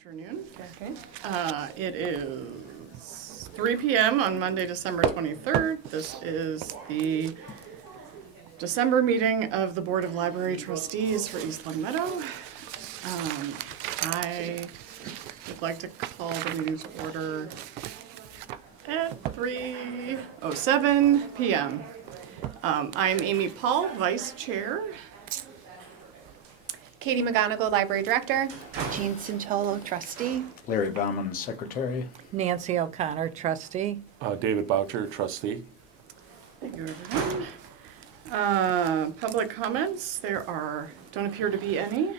Afternoon. Okay. It is 3 p.m. on Monday, December 23rd. This is the December meeting of the Board of Library Trustees for East Long Meadow. I would like to call the meeting to order at 3:07 p.m. I'm Amy Paul, Vice Chair. Katie McGonigal, Library Director. Jean Cintolo, trustee. Larry Bauman, secretary. Nancy O'Connor, trustee. David Boucher, trustee. Thank you, everyone. Public comments, don't appear to be any.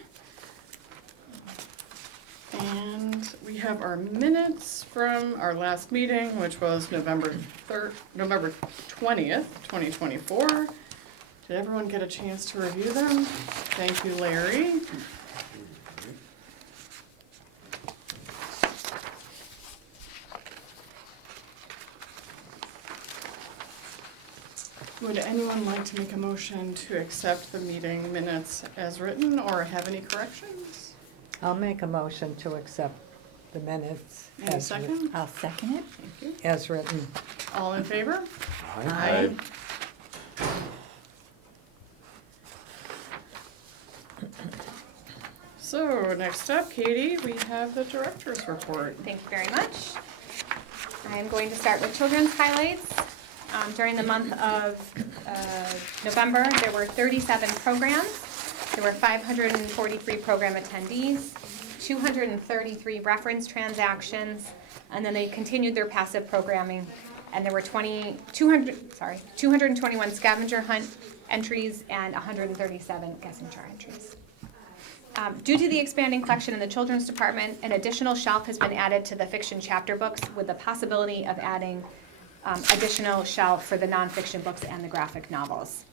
And we have our minutes from our last meeting, which was November 20th, 2024. Did everyone get a chance to review them? Thank you, Larry. Would anyone like to make a motion to accept the meeting minutes as written or have any corrections? I'll make a motion to accept the minutes. Any second? I'll second it. Thank you. As written. All in favor? Aye. So next up, Katie, we have the director's report. Thank you very much. I'm going to start with children's highlights. During the month of November, there were 37 programs. There were 543 program attendees, 233 reference transactions, and then they continued their passive programming. And there were 221 scavenger hunt entries and 137 guessing jar entries. Due to the expanding collection in the children's department, an additional shelf has been added to the fiction chapter books with the possibility of adding additional shelf for the nonfiction books and the graphic novels.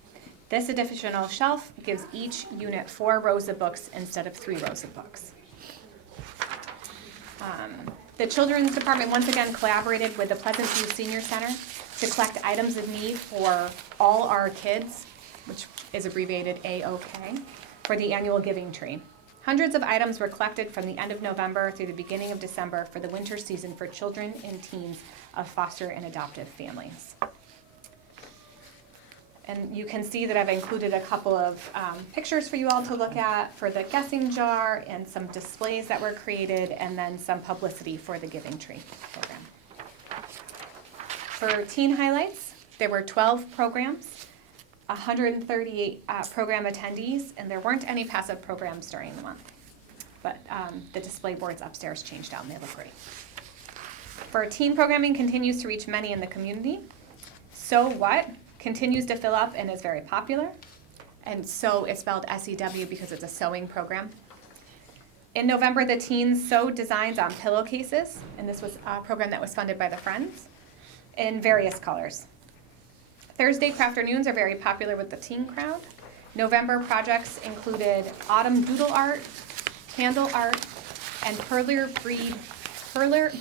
This additional shelf gives each unit 4 rows of books instead of 3 rows of books. The children's department once again collaborated with the Pleasant View Senior Center to collect items of need for all our kids, which is abbreviated AOK, for the annual giving tree. Hundreds of items were collected from the end of November through the beginning of December for the winter season for children and teens of foster and adoptive families. And you can see that I've included a couple of pictures for you all to look at for the guessing jar and some displays that were created and then some publicity for the Giving Tree program. For teen highlights, there were 12 programs, 138 program attendees, and there weren't any passive programs during the month. But the display boards upstairs changed out and they look great. For teen programming continues to reach many in the community. So What continues to fill up and is very popular. And so it's spelled S-E-W because it's a sewing program. In November, the teens sewed designs on pillowcases, and this was a program that was funded by the Friends, in various colors. Thursday crafternoons are very popular with the teen crowd. November projects included autumn doodle art, candle art, and perler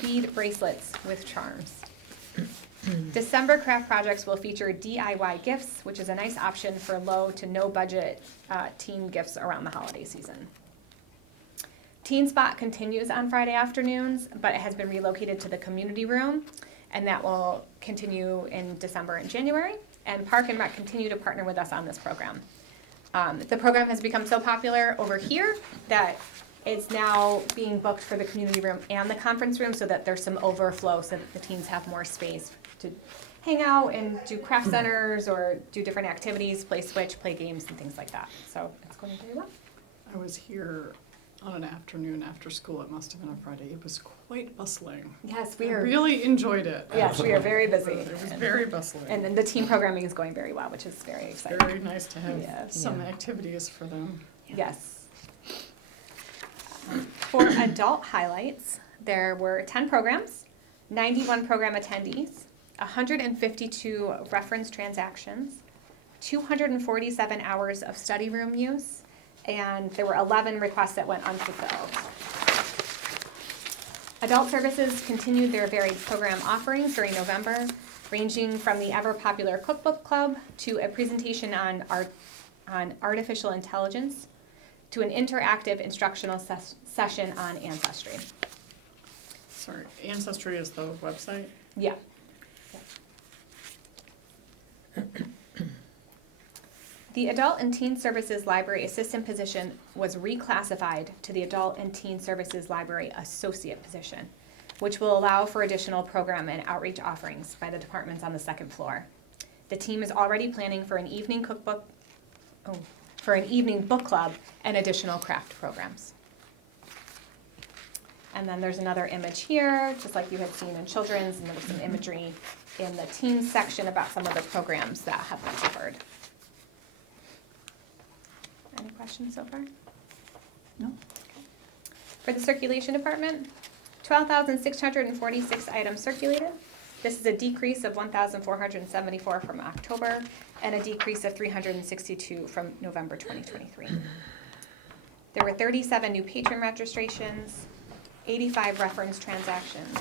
bead bracelets with charms. December craft projects will feature DIY gifts, which is a nice option for low to no budget teen gifts around the holiday season. Teen Spot continues on Friday afternoons, but it has been relocated to the community room, and that will continue in December and January. And Park and Rec continue to partner with us on this program. The program has become so popular over here that it's now being booked for the community room and the conference room so that there's some overflow so that the teens have more space to hang out and do craft centers or do different activities, play Switch, play games and things like that. So it's going very well. I was here on an afternoon after school. It must have been a Friday. It was quite bustling. Yes, I really enjoyed it. Yes, we are very busy. It was very bustling. And then the team programming is going very well, which is very exciting. Very nice to have some activities for them. Yes. For adult highlights, there were 10 programs, 91 program attendees, 152 reference transactions, 247 hours of study room use, and there were 11 requests that went unfulfilled. Adult services continued their varied program offerings during November, ranging from the ever-popular cookbook club to a presentation on artificial intelligence to an interactive instructional session on ancestry. Sorry, Ancestry is the website? Yeah. The Adult and Teen Services Library Assistant position was reclassified to the Adult and Teen Services Library Associate position, which will allow for additional program and outreach offerings by the departments on the second floor. The team is already planning for an evening book club and additional craft programs. And then there's another image here, just like you had seen in children's, and there was some imagery in the teens section about some of the programs that have been offered. Any questions so far? No. For the circulation department, 12,646 items circulated. This is a decrease of 1,474 from October and a decrease of 362 from November 2023. There were 37 new patron registrations, 85 reference transactions,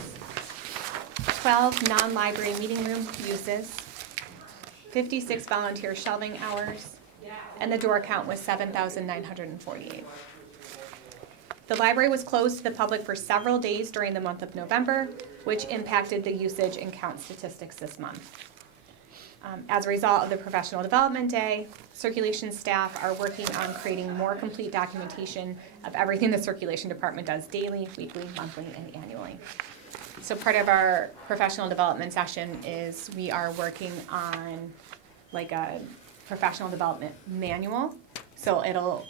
12 non-library meeting room uses, 56 volunteer shelving hours, and the door count was 7,948. The library was closed to the public for several days during the month of November, which impacted the usage and count statistics this month. As a result of the Professional Development Day, circulation staff are working on creating more complete documentation of everything the circulation department does daily, weekly, monthly, and annually. So part of our professional development session is we are working on like a professional development manual. So it'll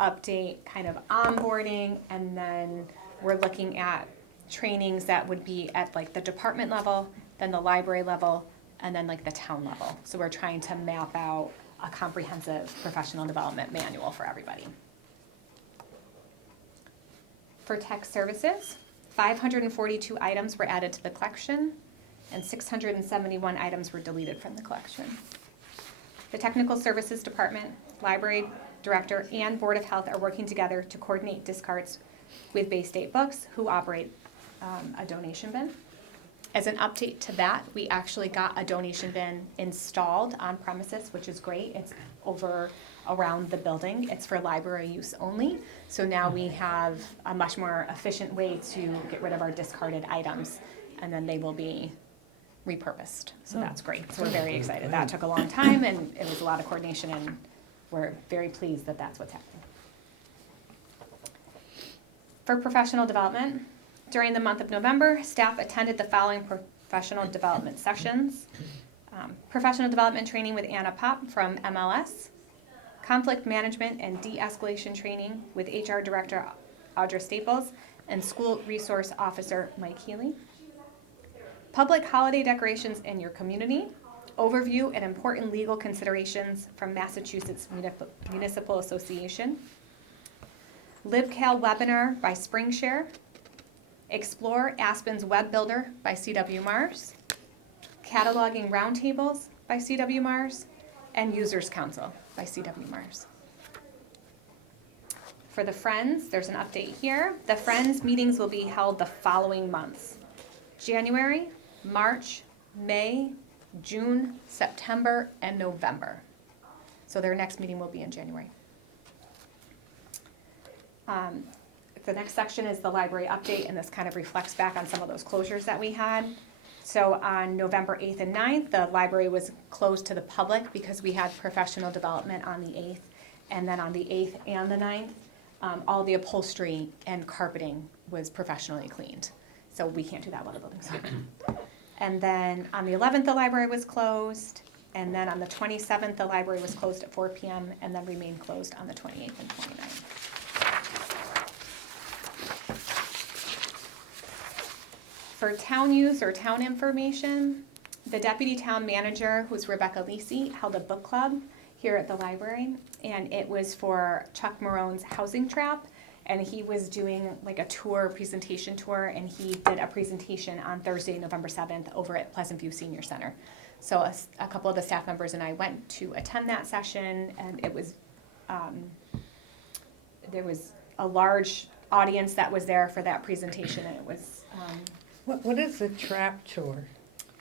update kind of onboarding, and then we're looking at trainings that would be at like the department level, then the library level, and then like the town level. So we're trying to map out a comprehensive professional development manual for everybody. For tech services, 542 items were added to the collection, and 671 items were deleted from the collection. The technical services department, library director, and Board of Health are working together to coordinate discards with Bay State Books, who operate a donation bin. As an update to that, we actually got a donation bin installed on premises, which is great. It's over around the building. It's for library use only. So now we have a much more efficient way to get rid of our discarded items, and then they will be repurposed. So that's great. So we're very excited. That took a long time, and it was a lot of coordination, and we're very pleased that that's what's happening. For professional development, during the month of November, staff attended the following professional development sessions. Professional development training with Anna Pop from MLS, conflict management and de-escalation training with HR Director Audra Staples and School Resource Officer Mike Healy. Public holiday decorations in your community, overview and important legal considerations from Massachusetts Municipal Association. LibCal webinar by SpringShare. Explore Aspen's Web Builder by CW Mars. Cataloging Roundtables by CW Mars. And Users Council by CW Mars. For the Friends, there's an update here. The Friends meetings will be held the following months: January, March, May, June, September, and November. So their next meeting will be in January. The next section is the library update, and this kind of reflects back on some of those closures that we had. So on November 8th and 9th, the library was closed to the public because we had professional development on the 8th. And then on the 8th and the 9th, all the upholstery and carpeting was professionally cleaned. So we can't do that while the building's open. And then on the 11th, the library was closed. And then on the 27th, the library was closed at 4 p.m. and then remained closed on the 28th and 29th. For town use or town information, the deputy town manager, who's Rebecca Lisi, held a book club here at the library, and it was for Chuck Marone's Housing Trap, and he was doing like a tour, presentation tour, and he did a presentation on Thursday, November 7th over at Pleasant View Senior Center. So a couple of the staff members and I went to attend that session, and it was, there was a large audience that was there for that presentation, and it was, What is the trap tour?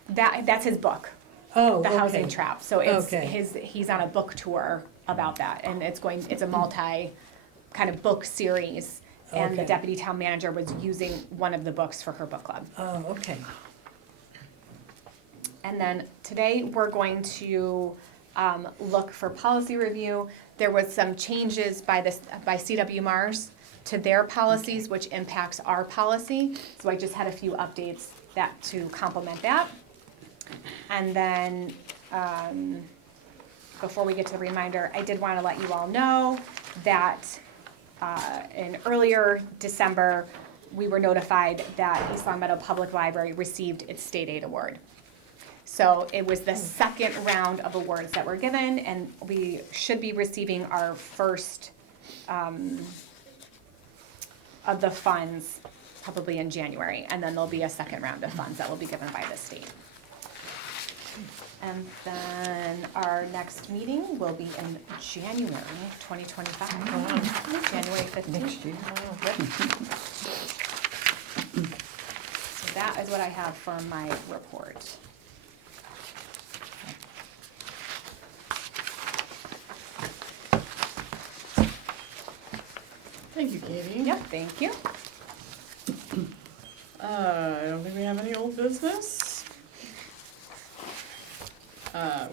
that's his book, Oh, The okay. Housing Trap. So it's Okay. he's on a book tour about that, and it's a multi kind of book series, and the Okay. deputy town manager was using one of the books for her book club. Oh, okay. And then today, we're going to look for policy review. There was some changes by CW Mars to their policies, which impacts our policy. So I just had a few updates to complement that. And then, before we get to the reminder, I did want to let you all know that in earlier December, we were notified that East Long Meadow Public Library received its state aid award. So it was the second round of awards that were given, and we should be receiving our first of the funds probably in January, and then there'll be a second round of funds that will be given by the state. And then our next meeting will be in January 2025. January 15th. Next year. So that is what I have for my report. Thank you, Katie. Yep, thank you. I don't think we have any old business.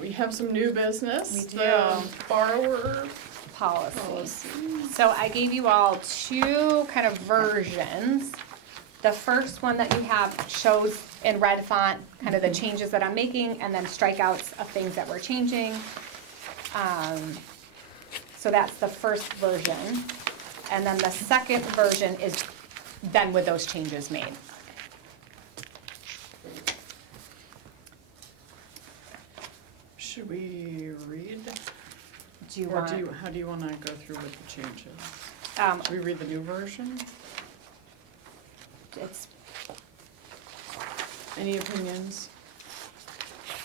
We have some new business. We do. The borrower Policy. policy. So I gave you all two kind of versions. The first one that you have shows in red font kind of the changes that I'm making, and then strikeouts of things that we're changing. So that's the first version. And then the second version is then with those changes made. Should we read? Do you Or want? how do you wanna go through with the changes? Um, Should we read the new version? it's, Any opinions?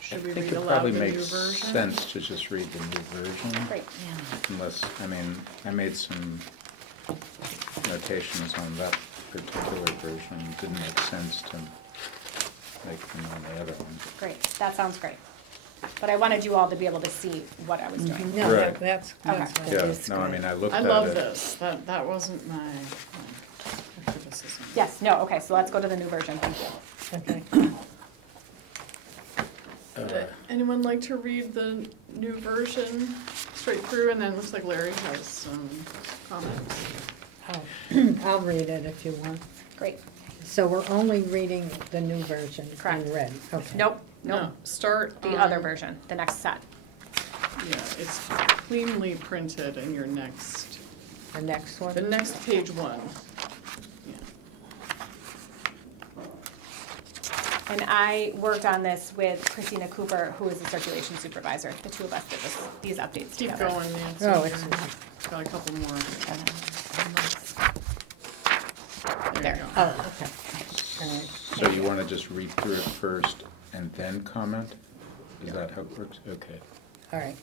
Should we I think read it aloud probably the new makes version? sense to just read the new version. great. Unless, I mean, I made some notations on that particular version. It didn't make sense to make them on the other one. Great, that sounds great. But I wanted you all to be able to see what I was doing. No, Right. that's Okay. what Yeah, is no, I good. mean, I looked I at it. love this. That wasn't my criticism. Yes, no, okay, so let's go to the new version, thank you. Okay. Would anyone like to read the new version straight through, and then it looks like Larry has some comments. I'll read it if you want. Great. So we're only reading the new version Correct. in red? Okay. Nope, No, nope, start the other on- version, the next set. Yeah, it's cleanly printed in your next, The next one? the next page one. Yeah. And I worked on this with Christina Cooper, who is the circulation supervisor. The two of us did these updates Keep together. going, Nancy. Oh, it's, Got a couple more. There There. you go. oh, okay. All right. So you want to just read through it first and then comment? Is that how it works? Okay. All right.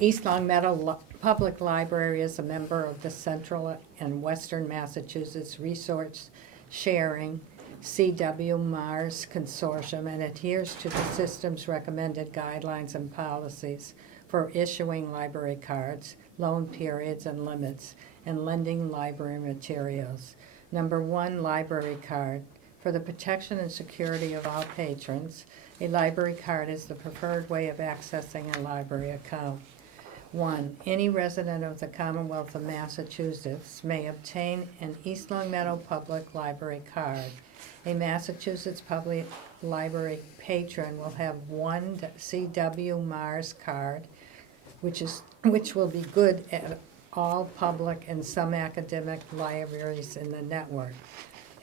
East Long Meadow Public Library is a member of the Central and Western Massachusetts Resource Sharing CW Mars Consortium and adheres to the system's recommended guidelines and policies for issuing library cards, loan periods and limits, and lending library materials. Number 1, library card. For the protection and security of all patrons, a library card is the preferred way of accessing a library account. 1, any resident of the Commonwealth of Massachusetts may obtain an East Long Meadow Public Library card. A Massachusetts Public Library patron will have one CW Mars card, which will be good at all public and some academic libraries in the network.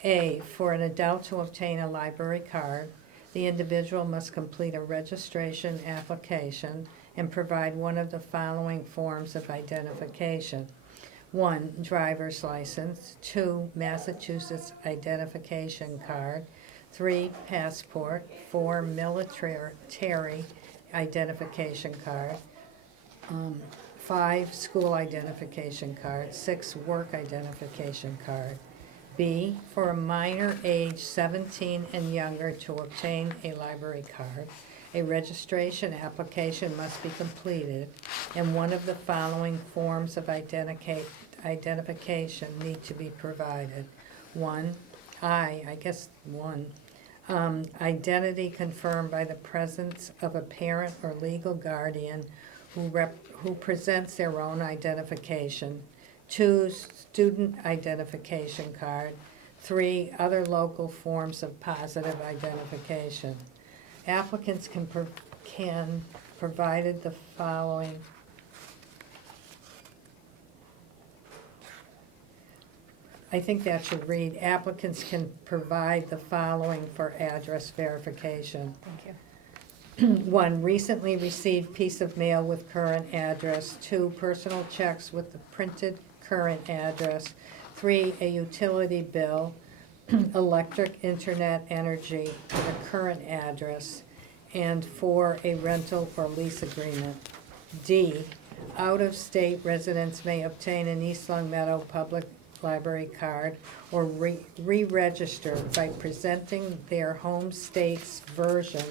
A, for an adult to obtain a library card, the individual must complete a registration application and provide one of the following forms of identification. 1, driver's license. 2, Massachusetts identification card. 3, passport. 4, military identification card. 5, school identification card. 6, work identification card. B, for a minor age 17 and younger to obtain a library card, a registration application must be completed, and one of the following forms of identification identification need to be provided. Identity confirmed by the presence of a parent or legal guardian who presents their own identification. 2, student identification card. 3, other local forms of positive identification. Applicants can provided the following. I think that should read, applicants can provide the following for address verification. Thank you. 1, recently received piece of mail with current address. 2, personal checks with the printed current address. 3, a utility bill, electric, internet, energy with a current address. And 4, a rental or lease agreement. D, out-of-state residents may obtain an East Long Meadow Public Library card or re-register by presenting their home state's version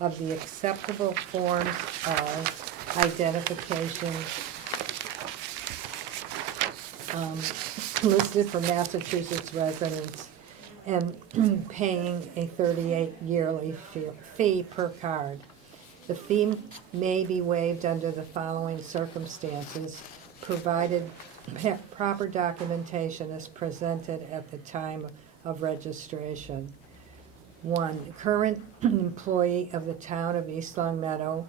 of the acceptable forms of identification listed for Massachusetts residents and paying a $38 yearly fee per card. The fee may be waived under the following circumstances, provided proper documentation is presented at the time of registration. 1, current employee of the town of East Long Meadow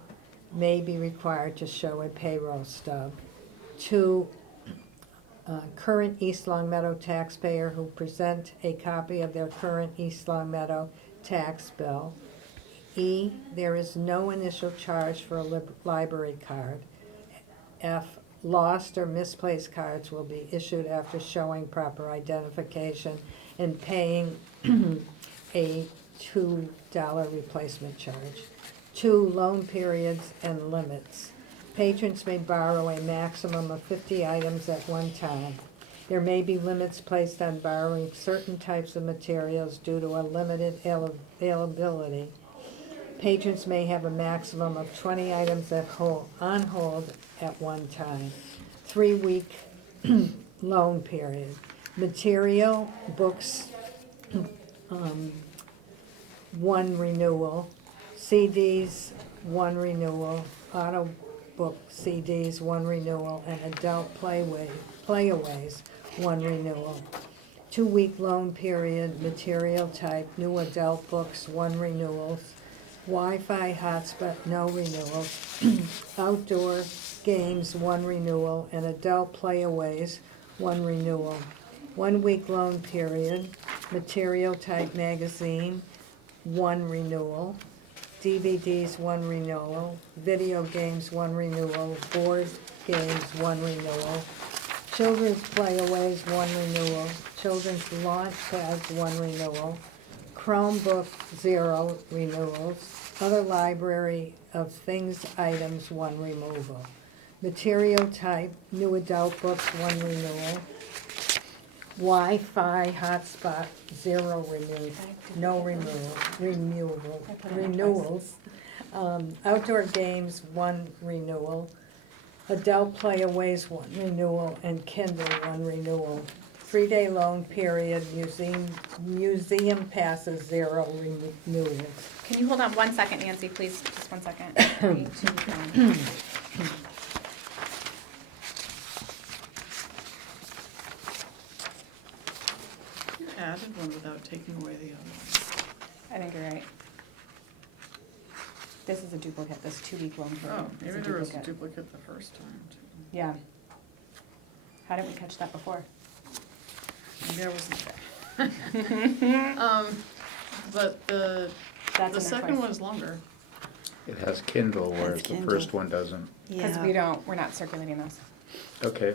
may be required to show a payroll stub. 2, current East Long Meadow taxpayer who present a copy of their current East Long Meadow tax bill. E, there is no initial charge for a library card. F, lost or misplaced cards will be issued after showing proper identification and paying a $2 replacement charge. 2, loan periods and limits. Patrons may borrow a maximum of 50 items at one time. There may be limits placed on borrowing certain types of materials due to a limited availability. Patrons may have a maximum of 20 items on hold at one time. 3-week loan period. Material, books, 1 renewal. CDs, 1 renewal. Auto book CDs, 1 renewal. And adult playaways, 1 renewal. 2-week loan period. Material type, new adult books, 1 renewal. Wi-Fi hotspot, no renewals. Outdoor games, 1 renewal, and adult playaways, 1 renewal. 1-week loan period, material type magazine, 1 renewal. DVDs, 1 renewal. Video games, 1 renewal. Board games, 1 renewal. Children's playaways, 1 renewal. Children's launch pads, 1 renewal. Chromebook, 0 renewals. Other library of things, items, 1 removal. Material type, new adult books, 1 renewal. Wi-Fi hotspot, 0 renewals. Outdoor games, 1 renewal. Adult playaways, 1 renewal, and Kindle, 1 renewal. 3-day loan period, museum passes, 0 renewals. Can you hold on 1 second, Nancy, please? Just 1 second. 3, 2, 1. You added one without taking away the other one. I think you're right. This is a duplicate, this 2-week loan period. Oh, is maybe there was a duplicate the first time, too. Yeah. How didn't we catch that before? Maybe I wasn't there. But the That's in there second twice. one is longer. It has Kindle, whereas the Kindle. first one doesn't. Because we're not circulating those. Okay,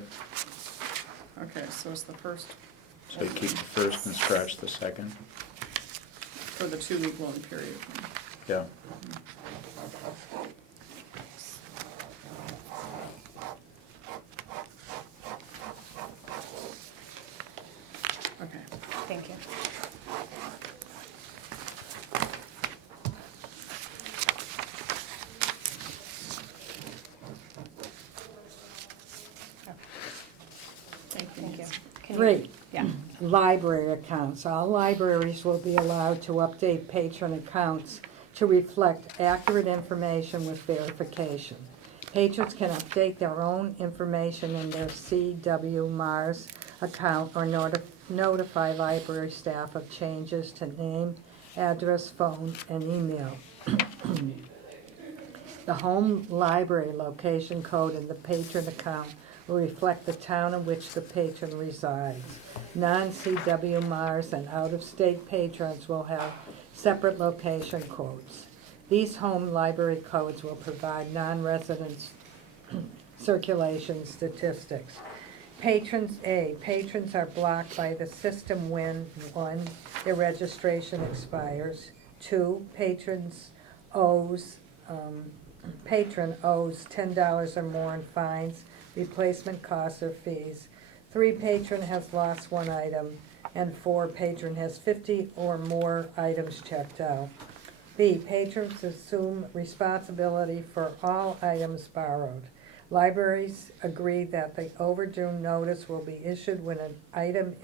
Okay, so it's the first so you keep the first and scratch the second? for the 2-week loan period. Yeah. Okay. Thank you. Thank you. 3. Yeah. Library accounts. All libraries will be allowed to update patron accounts to reflect accurate information with verification. Patrons can update their own information in their CW Mars account or notify library staff of changes to name, address, phone, and email. The home library location code in the patron account will reflect the town in which the patron resides. Non-CW Mars and out-of-state patrons will have separate location codes. These home library codes will provide non-residents circulation statistics. Patrons are blocked by the system when 1, their registration expires. 2, patron owes $10 or more in fines, replacement costs, or fees. 3, patron has lost one item. And 4, patron has 50 or more items checked out. B, patrons assume responsibility for all items borrowed. Libraries agree that the overdue notice will be issued when an item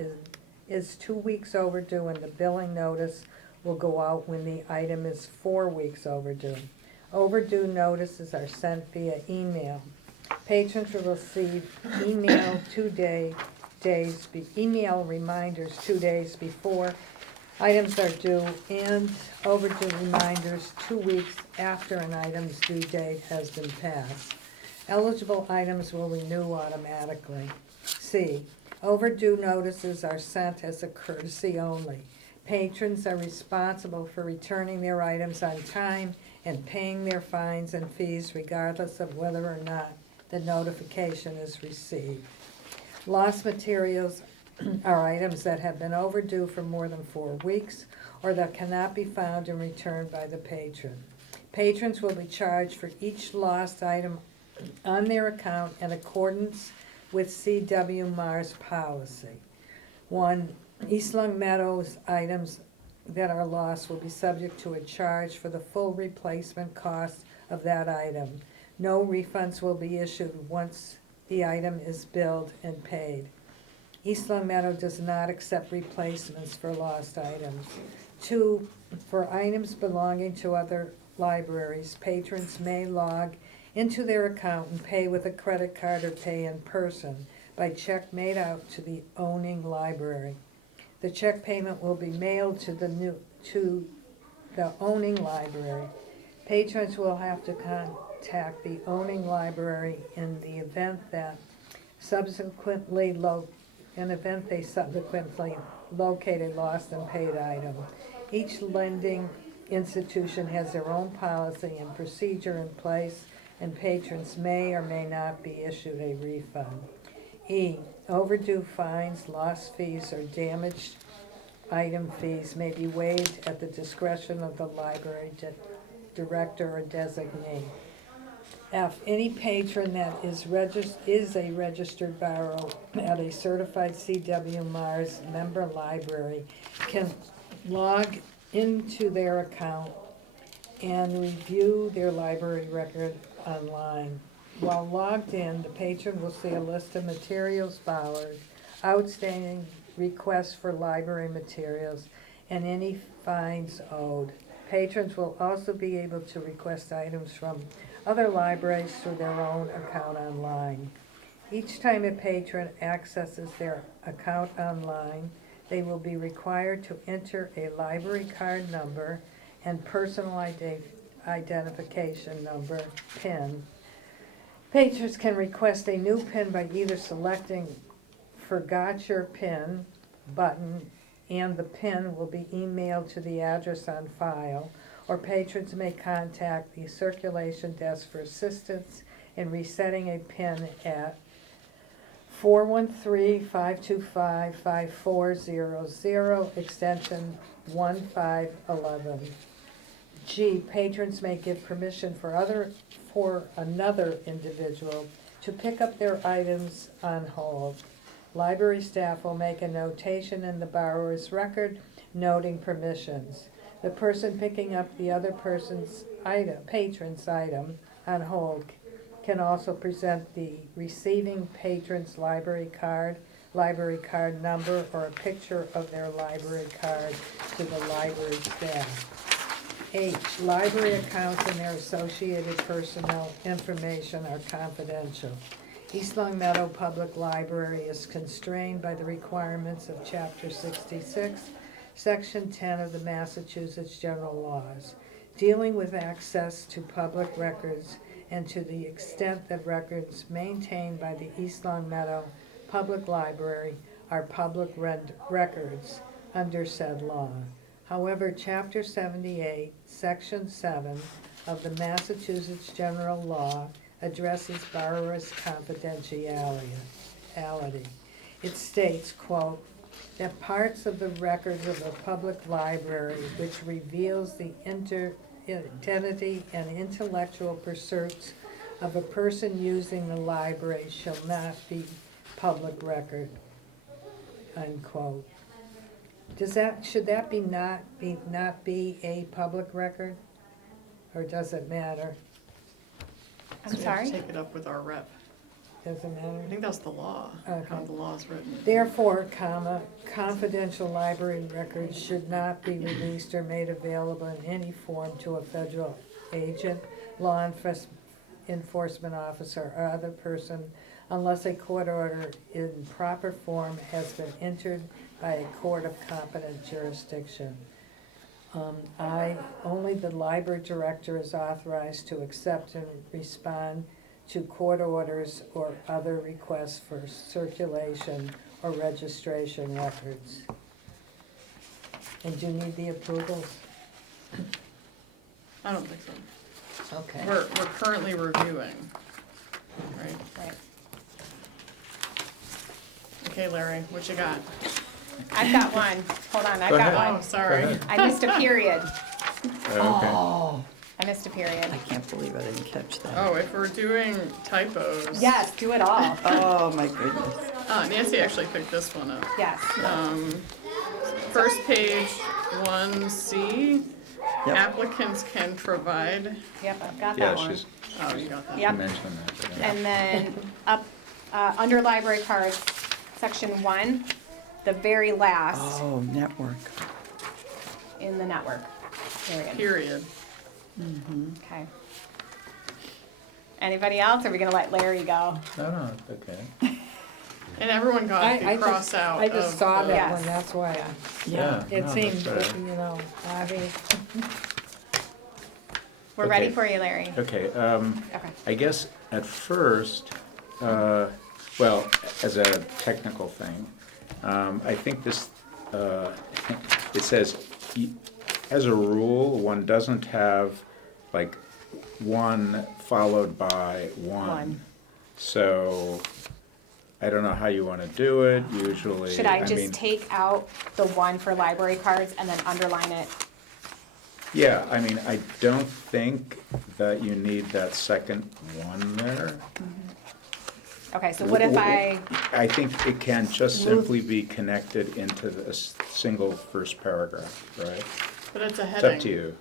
is 2 weeks overdue, and the billing notice will go out when the item is 4 weeks overdue. Overdue notices are sent via email. Patrons will receive email email reminders 2 days before items are due, and overdue reminders 2 weeks after an item's due date has been passed. Eligible items will renew automatically. C, overdue notices are sent as a courtesy only. Patrons are responsible for returning their items on time and paying their fines and fees regardless of whether or not the notification is received. Lost materials are items that have been overdue for more than 4 weeks or that cannot be found and returned by the patron. Patrons will be charged for each lost item on their account in accordance with CW Mars policy. 1, East Long Meadows items that are lost will be subject to a charge for the full replacement cost of that item. No refunds will be issued once the item is billed and paid. East Long Meadow does not accept replacements for lost items. 2, for items belonging to other libraries, patrons may log into their account and pay with a credit card or pay in person by check made out to the owning library. The check payment will be mailed to the owning library. Patrons will have to contact the owning library in the event they subsequently locate a lost and paid item. Each lending institution has their own policy and procedure in place, and patrons may or may not be issued a refund. E, overdue fines, lost fees, or damaged item fees may be waived at the discretion of the library director or designee. F, any patron that is a registered borrower at a certified CW Mars member library can log into their account and review their library record online. While logged in, the patron will see a list of materials borrowed, outstanding requests for library materials, and any fines owed. Patrons will also be able to request items from other libraries through their own account online. Each time a patron accesses their account online, they will be required to enter a library card number and personal identification number, PIN. Patrons can request a new PIN by either selecting Forgot Your PIN button, and the PIN will be emailed to the address on file, or patrons may contact the circulation desk for assistance in resetting a PIN at 413-525-5400, extension 1511. G, patrons may give permission for another individual to pick up their items on hold. Library staff will make a notation in the borrower's record noting permissions. The person picking up the other patron's item on hold can also present the receiving patron's library card library card number or a picture of their library card to the library staff. H, library accounts and their associated personnel information are confidential. East Long Meadow Public Library is constrained by the requirements of Chapter 66, Section 10 of the Massachusetts General Laws, dealing with access to public records and to the extent that records maintained by the East Long Meadow Public Library are public records under said law. However, Chapter 78, Section 7 of the Massachusetts General Law addresses borrower's confidentiality. It states, quote, that parts of the records of a public library which reveals the identity and intellectual pursuits of a person using the library shall not be public record, unquote. Should that not be a public record? Or does it matter? I'm So we have to sorry? take it up with our rep. Doesn't I matter? think that's the law, how Okay. the law is written. Therefore, comma, confidential library records should not be released or made available in any form to a federal agent, law enforcement officer, or other person unless a court order in proper form has been entered by a court of competent jurisdiction. Only the library director is authorized to accept and respond to court orders or other requests for circulation or registration records. And do you need the approvals? I don't think so. Okay. We're currently reviewing, right? Right. Okay, Larry, what you got? I've got one. Hold on, I've Go got ahead. Oh, one. sorry. ahead. I missed a period. Okay. Oh, I missed a period. I can't believe I didn't catch that. Oh, if we're doing typos. Yes, do it all. Oh, my goodness. Nancy actually picked this one up. Yes. First page, 1C, Yep. applicants can provide, Yep, I've got Yeah, that one. she's, oh, you got that? she Yep. mentioned that. yeah. And then up, under library cards, section 1, the very last Oh, network. in the network. Period. Period. Okay. Anybody else? Or are we gonna let Larry go? No, it's okay. And everyone got I the cross just, out I just of saw the- that Yes. one, that's why. Yeah. It no, seemed, that's all right. you know, obvious. We're ready Okay. for you, Larry. Okay, Okay. I guess at first, well, as a technical thing, I think this, it says, as a rule, one doesn't have like one followed by one. So I don't know how you want to do it, usually. Should I mean, just take out the 1 for library cards and then underline it? Yeah, I mean, I don't think that you need that second one there. Okay, so what if I, I think it can just simply be connected into a single first paragraph, right? But it's a It's heading. up to you.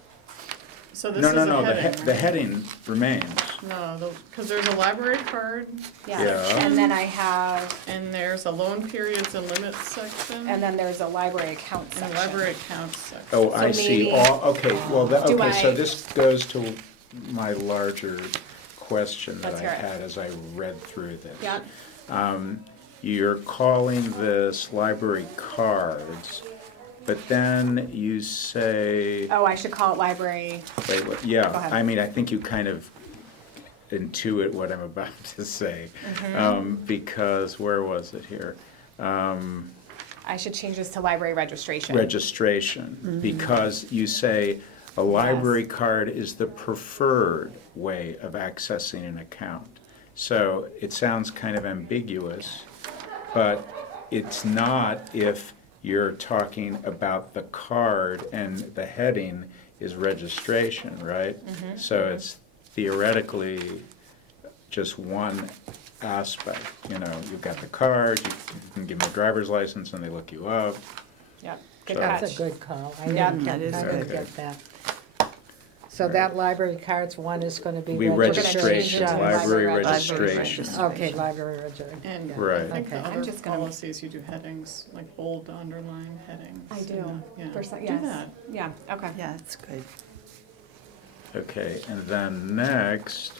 So this No, is no, a no, heading. the heading remains. No, because there's a library card, yes, Yeah. and then I have, and there's a loan periods and limits section, and then there's a library account and a section. library accounts section. Oh, So I see, maybe- okay, well, Do okay, so I- this goes to my larger question that Let's I hear it. had as I read through this. Yeah, You're calling this library cards, but then you say, oh, I should call it library, wait, what, Go yeah, ahead. I mean, I think you kind of intuit what I'm about to say. Because, where was it here? I should change this to library registration. Registration, because you say a library card is the preferred way of accessing an account. So it sounds kind of ambiguous, but it's not if you're talking about the card and the heading is registration, right? So it's theoretically just one aspect, you know, you've got the card, you can give them a driver's license and they look you up. Yep, good So- catch. That's a good call. I Yeah. didn't That is get, I didn't good. get that. So that library cards, one is gonna be Be registration, registration, library library registration. registration. Okay, library registration. And yeah. Right. I think the Okay. I'm other just gonna- policies, you do headings, like bold, underline headings. I do. and, Yeah, For some- do yes. that. Yeah, okay. Yeah, it's good. Okay, and then next,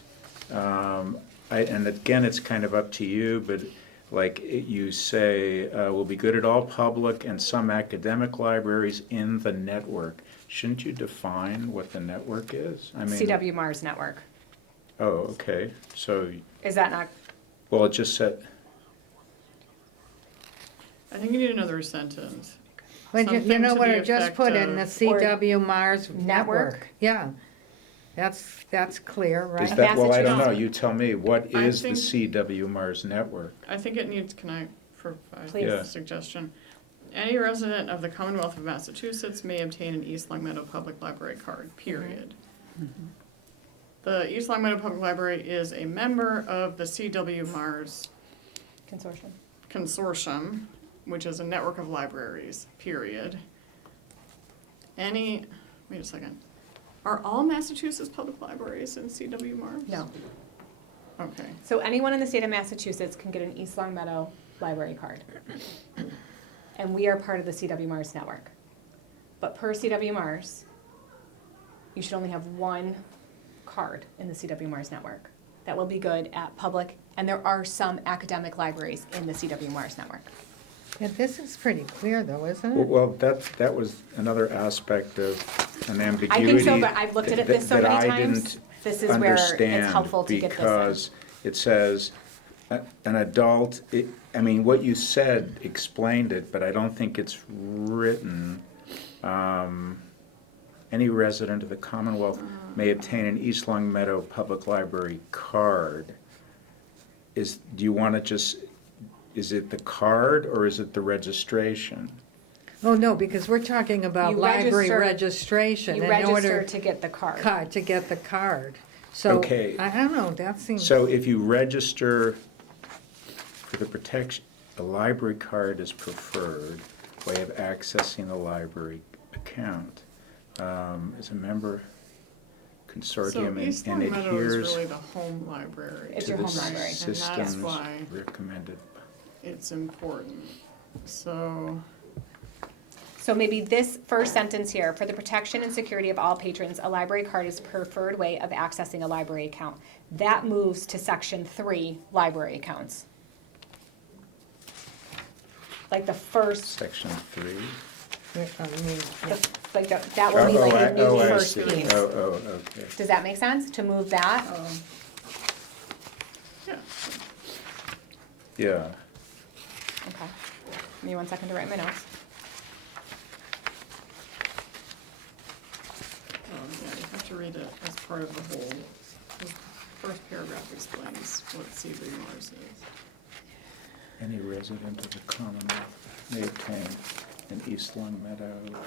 and again, it's kind of up to you, but like you say, will be good at all public and some academic libraries in the network. Shouldn't you define what the network is? I mean, CW Mars Network. oh, okay, so, Is that not, well, it just said, I think you need another sentence. But you Something know to what, the I just effect put in the of- CW Mars Network? network. Yeah, that's clear, is right? that, well, I don't know, Massachusetts. you tell me, what I is the think- CW Mars network? I think it needs, can I provide Please. Yeah. a suggestion? Any resident of the Commonwealth of Massachusetts may obtain an East Long Meadow Public Library card, period. The East Long Meadow Public Library is a member of the CW Mars consortium? Consortium, which is a network of libraries, period. Wait a second. Are all Massachusetts public libraries in CW Mars? No. Okay. So anyone in the state of Massachusetts can get an East Long Meadow library card. And we are part of the CW Mars network. But per CW Mars, you should only have one card in the CW Mars network. That will be good at public, and there are some academic libraries in the CW Mars network. Yeah, this is pretty clear though, isn't Well, it? well, that was another aspect of an ambiguity. I think so, but I've looked at it this so that many I times. didn't This is where it's understand helpful to get this in. Because it says, an adult, I mean, what you said explained it, but I don't think it's written. Any resident of the Commonwealth may obtain an East Long Meadow Public Library card. Do you want to just, is it the card or is it the registration? Oh, no, because we're talking about You library register- registration. You in register order to get the card. to get the card. So, Okay. I don't know, that seems, So if you register for the protection, a library card is preferred way of accessing a library account. As a member So consortium East and Long Meadow is adheres really the home library. It's to your the home library. And that's systems why recommended. it's important. So, So maybe this first sentence here, for the protection and security of all patrons, a library card is preferred way of accessing a library account. That moves to section 3, library accounts. Like the first, Section 3. I mean, that will be like the new I first see. piece. Oh, okay. Does that make sense, to move that? yeah, Yeah. Okay. Give me 1 second to write my notes. yeah, you have to read it as part of the whole. The first paragraph explains what CW Mars is. Any resident of the Commonwealth may obtain an East Long Meadow.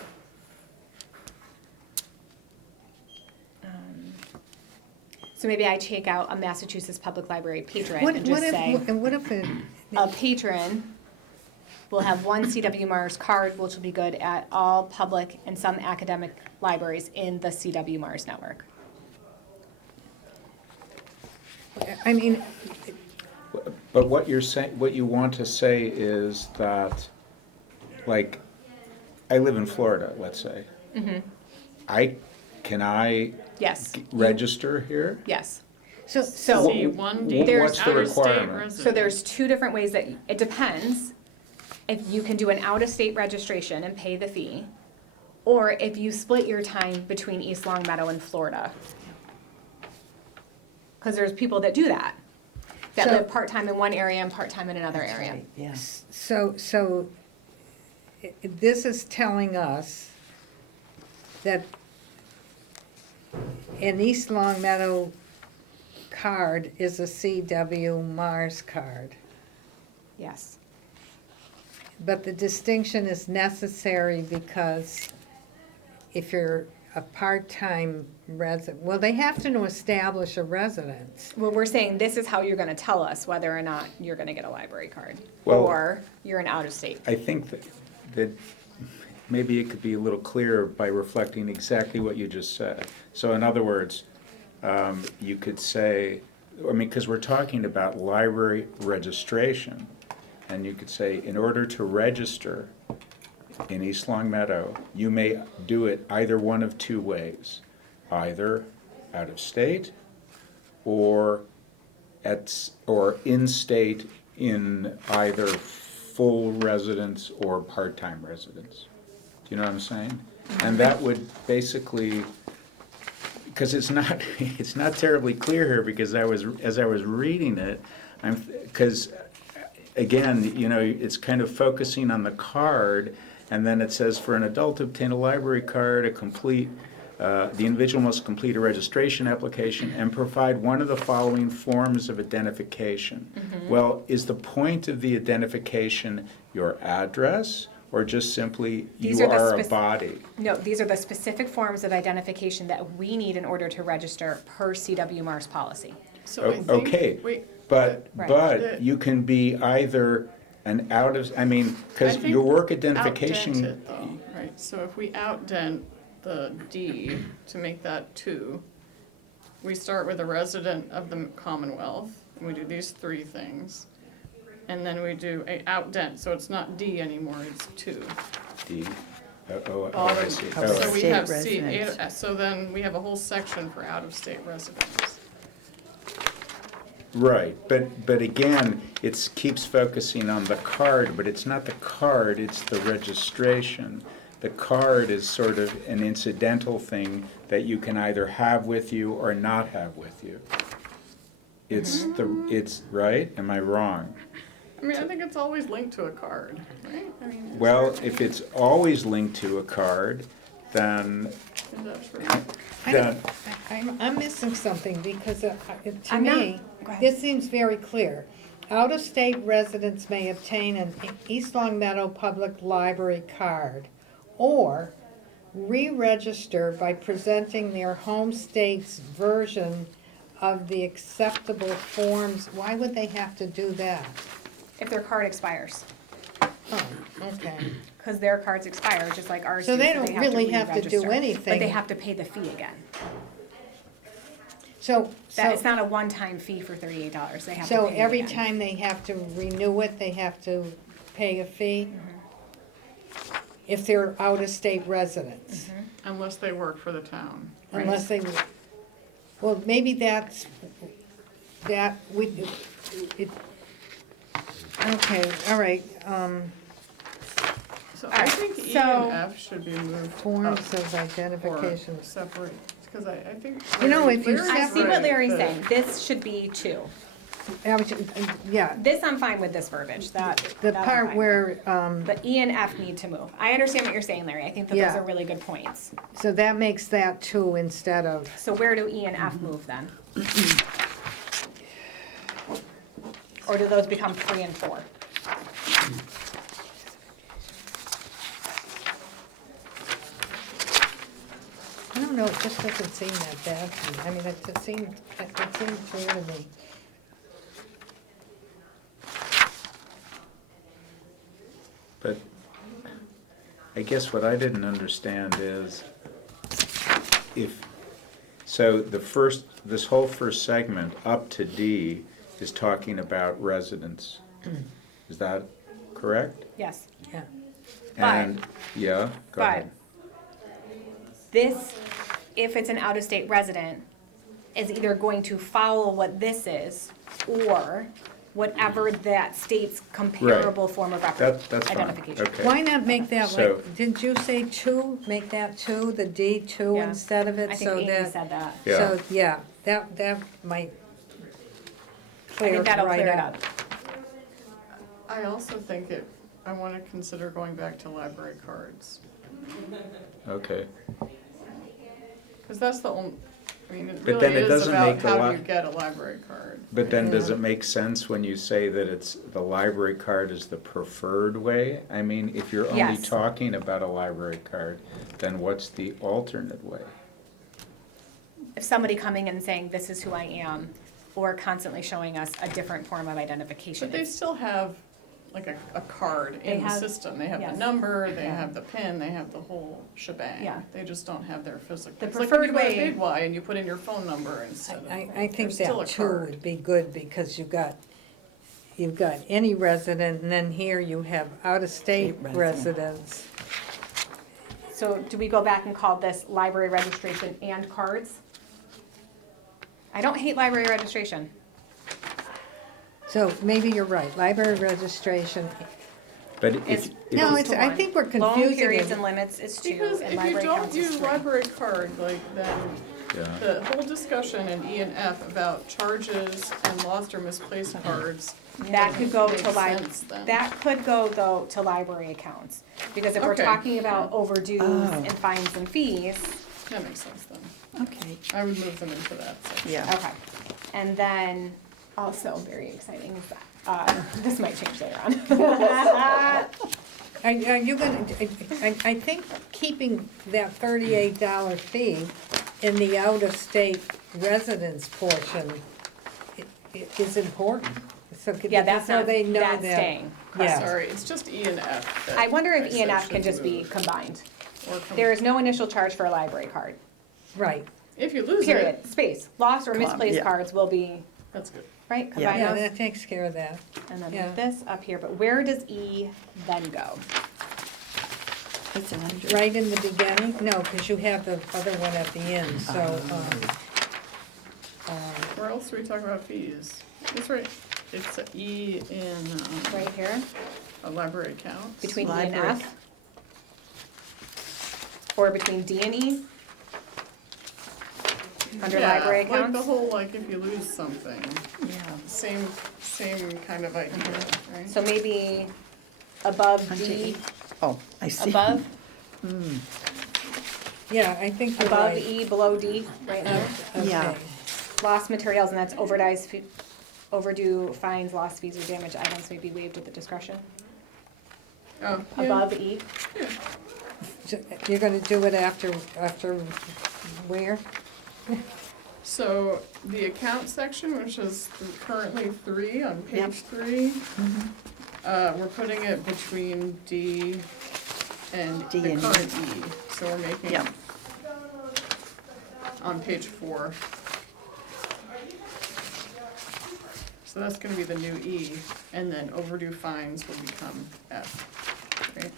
So maybe I take out a Massachusetts Public Library patron what, and what just say, if, and what if it, a patron will have one CW Mars card, which will be good at all public and some academic libraries in the CW Mars network. I mean, But what you're saying, what you want to say is that, like, I live in Florida, let's say. Can I Yes, register here? yes. so, So- See, one D, There's- What's the out-of-state requirement? resident. So there's two different ways that, it depends if you can do an out-of-state registration and pay the fee, or if you split your time between East Long Meadow and Florida. Because there's people that do that, that So- live part-time in one area and part-time in another area. Yes. so this is telling us that an East Long Meadow card is a CW Mars card. Yes. But the distinction is necessary because if you're a part-time resident, well, they have to establish a residence. Well, we're saying this is how you're gonna tell us whether or not you're gonna get a library card, Well- or you're an out-of-state. I think that maybe it could be a little clearer by reflecting exactly what you just said. So in other words, you could say, I mean, because we're talking about library registration, and you could say, in order to register in East Long Meadow, you may do it either one of two ways, either out of state or in-state in either full residence or part-time residence. Do you know what I'm saying? And that would basically, because it's not terribly clear here, because as I was reading it, because again, you know, it's kind of focusing on the card, and then it says, for an adult to obtain a library card, the individual must complete a registration application and provide one of the following forms of identification. Well, is the point of the identification your address, or just simply These you are the are a spec- body? No, these are the specific forms of identification that we need in order to register per CWMAR's policy. So I think, Okay, wait, but Right. you can be either an out of, I mean, because I think your work outdent identification. it though, right, so if we outdent the D to make that 2, we start with a resident of the Commonwealth, and we do these 3 things. And then we do a outdent, so it's not D anymore, it's 2. D. I see. So Oh, we state have residents. so then we have a whole section for out-of-state residents. Right, but again, it keeps focusing on the card, but it's not the card, it's the registration. The card is sort of an incidental thing that you can either have with you or not have with you. It's, right? Am I wrong? I mean, I think it's always linked to a card, right? I mean, Well, if it's always linked to a card, then, that's true. then, I'm missing something, because to I'm not- me, go ahead. this seems very clear. Out-of-state residents may obtain an East Long Meadow Public Library card or re-register by presenting their home state's version of the acceptable forms. Why would they have to do that? If their card expires, Oh, okay. because their cards expire, just like ours do. So they don't really have to do re-register. But anything. they have to pay the fee again. So, It's not a one-time fee for $38, they have to so pay it every again. time they have to renew it, they have to pay a fee? If they're out-of-state residents? Unless they work for the town. Unless they, well, maybe that, okay, all right, So I Alright, think E so- and F should be moved forms up of or identification. separate, because I think. You know, if you Larry's I see what right Larry's that- saying, this should be 2. Yeah, This I'm fine with this verbiage, that. the that I'm part fine where, with. But E and F need to move. I understand what you're saying, Larry, I think that those Yeah. are really good points. so that makes that 2 instead of, So where do E and F move then? Or do those become 3 and 4? I don't know, it just doesn't seem that bad to me. I mean, it seemed clear to me. but I guess what I didn't understand is so this whole first segment up to D is talking about residents. Is that correct? Yes. Yeah. And, yeah, go but- ahead. This, if it's an out-of-state resident, is either going to follow what this is, or whatever that state's comparable form of That's fine, identification. okay. Why not make that So- like, didn't you say 2? Make that 2, the D 2 Yeah. instead of it? I think so Amy that- said that. Yeah. So, yeah, that might I clear think it that'll right clear it up. up. I also think I want to consider going back to library cards, Okay, because that's the only, I mean, it But then really it is doesn't about make a how lot- do you get a library card. but then does it make sense when you say that it's, the library card is the preferred way? I mean, if you're only Yes. talking about a library card, then what's the alternate way? If somebody coming and saying, this is who I am, or constantly showing us a different form of identification. But they it's- still have like a card They in the have- system. They have yes. the number, they Yeah. have the PIN, they have the whole shebang. Yeah. They just don't have their physical. The It's like when you preferred go to way- Big Y and you put in your phone number instead of. I think there's still that a too card. would be good, because you've got any resident, and then here you have out-of-state State resident. residents. So do we go back and call this library registration and cards? I don't hate library registration. So maybe you're right, library registration, But It's- if, no, Goes it's, to I one. think we're Loan confusing periods it. and limits is 2, Because and if you library don't accounts is use 3. library card, like then yeah. the whole discussion in E and F about charges and lost or misplaced cards. That could go makes to sense then. that could go though to library accounts, because if we're Okay. talking about overdues Oh. and fines and fees, That makes sense then. Okay, I would move them into that section. yeah. okay. And then, also very exciting is that, this might change later on. Are you gonna, I think keeping that $38 fee in the out-of-state residence portion is important. So Yeah, that's so not, they know that's that. staying. Yeah. Sorry, it's just E and F. that I wonder if I E and said F can should just be move. combined. Or There is no initial charge for a library card, Right, If you lose period, it, space. Lost or misplaced yeah. cards will be, that's good. right, Yeah. combine yeah, those. that takes care of that. And then yeah. with this up here, but where does E then go? It's under. Right in the beginning? No, because you have the other one at the end, so, Where else do we talk about fees? It's right, it's a E in Right here, a library account. between E and Library. F? Or between D and E? Under library Yeah, like the accounts? whole, like if you lose something, Yeah. same kind of idea, right? So maybe above Under D, E. Oh, I see. above, yeah, I think you're above right. E, below D, right there? Yeah. Okay. Lost materials, and that's overdue fines, lost fees, or damaged items may be waived at the discretion. Oh, yeah. Above E, So you're gonna do it after where? So the account section, which is currently 3 on Yep. page 3, we're putting it between D and D the and E. current E. So we're making Yeah. on page 4. So that's gonna be the new E, and then overdue fines will become F, right?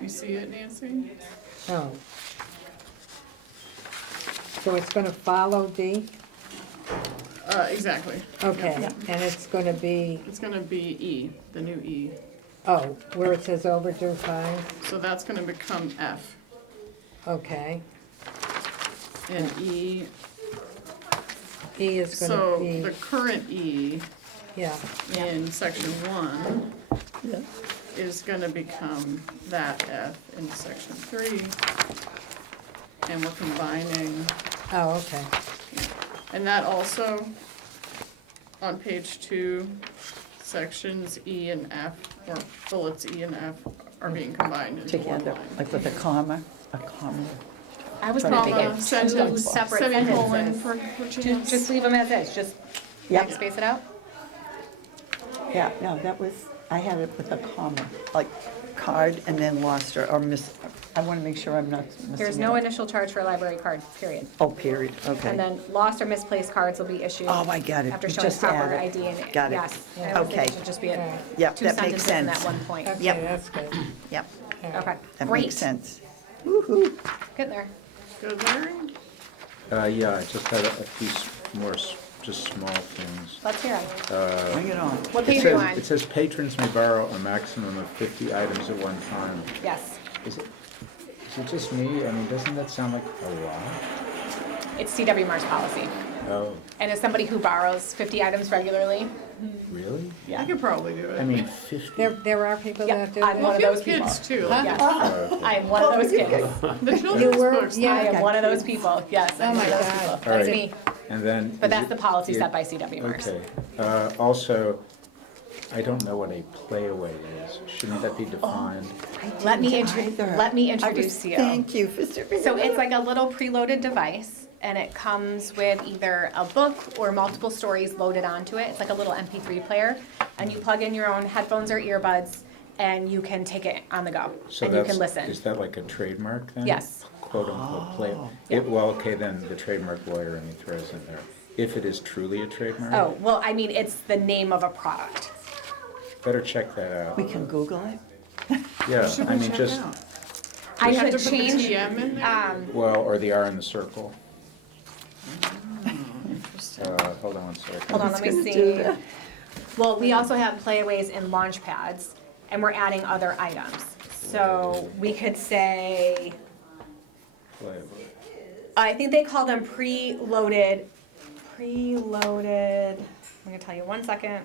You see it, Nancy? Oh. So it's gonna follow D? Exactly. Okay, Yep. and it's gonna be, It's gonna be E, the new E. oh, where it says overdue fines? So that's gonna become F. Okay. And E, E is gonna so be, the current E yeah, in section 1 Yeah. is gonna become that F in section 3. And we're combining, oh, okay. and that also, on page 2, sections E and F, or bullets E and F are being combined into one Together, line. like with a comma. I was Trying gonna to make Comma, it two sentence, separate semicolon sentences. for Ju- chance. Just leave them as is, just Yep. space it out? Yeah, no, that was, I had it with a comma, like card and then lost or miss, I want to make sure I'm not missing There's no it. initial charge for a library card, period. Oh, period, okay. And then lost or misplaced cards will be issued. Oh, I got it. After You showing just proper added. ID and, Got it. yes. I would think Okay. it should just be a Yep, two that makes sentences in that sense. one point. Okay, Yep. that's good. Yep, Okay, that great. makes sense. Getting there. Good, Larry? Yeah, I just had a few more, just small things. Let's hear it. Bring it on. What It page are you says, on? it says patrons may borrow a maximum of 50 items at one time. Yes. Is it just me? I mean, doesn't that sound like a lot? It's CW Mars policy. Oh, And as somebody who borrows 50 items regularly, really? I could probably do it. I mean, 50? There are people Yeah, that do I'm that? one of you have those people. kids too, Huh? like, yes, Oh, okay. I am one of those kids. the children's were- books. yeah. I am got one of those kids. people, yes, Oh I'm one my of those God. people. All That's right. me. And then. But is that's it- the policy yeah, set by CW Mars. Okay. Also, I don't know what a playaway is. Shouldn't that be defined? Let me Let me introduce you. Thank you for serving. So it's like a little preloaded device, and it comes with either a book or multiple stories loaded onto it. It's like a little MP3 player, and you plug in your own headphones or earbuds, and you can take it on the go, So and you that's, can listen. is that like a trademark then? Yes. Quote unquote play. Yeah. Well, okay, then the trademark lawyer and he throws in there. If it is truly a trademark? Oh, well, I mean, it's the name of a product. Better check that out. We can Google it. Yeah, Should I we mean, check just, out? I We have could to put the change, TM in there? well, or the R in the circle. Interesting. Hold on one second. hold on, let me Who's gonna do see. that? Well, we also have playaways and launch pads, and we're adding other items. So we could say, Playaway. I think they call them preloaded, I'm gonna tell you 1 second.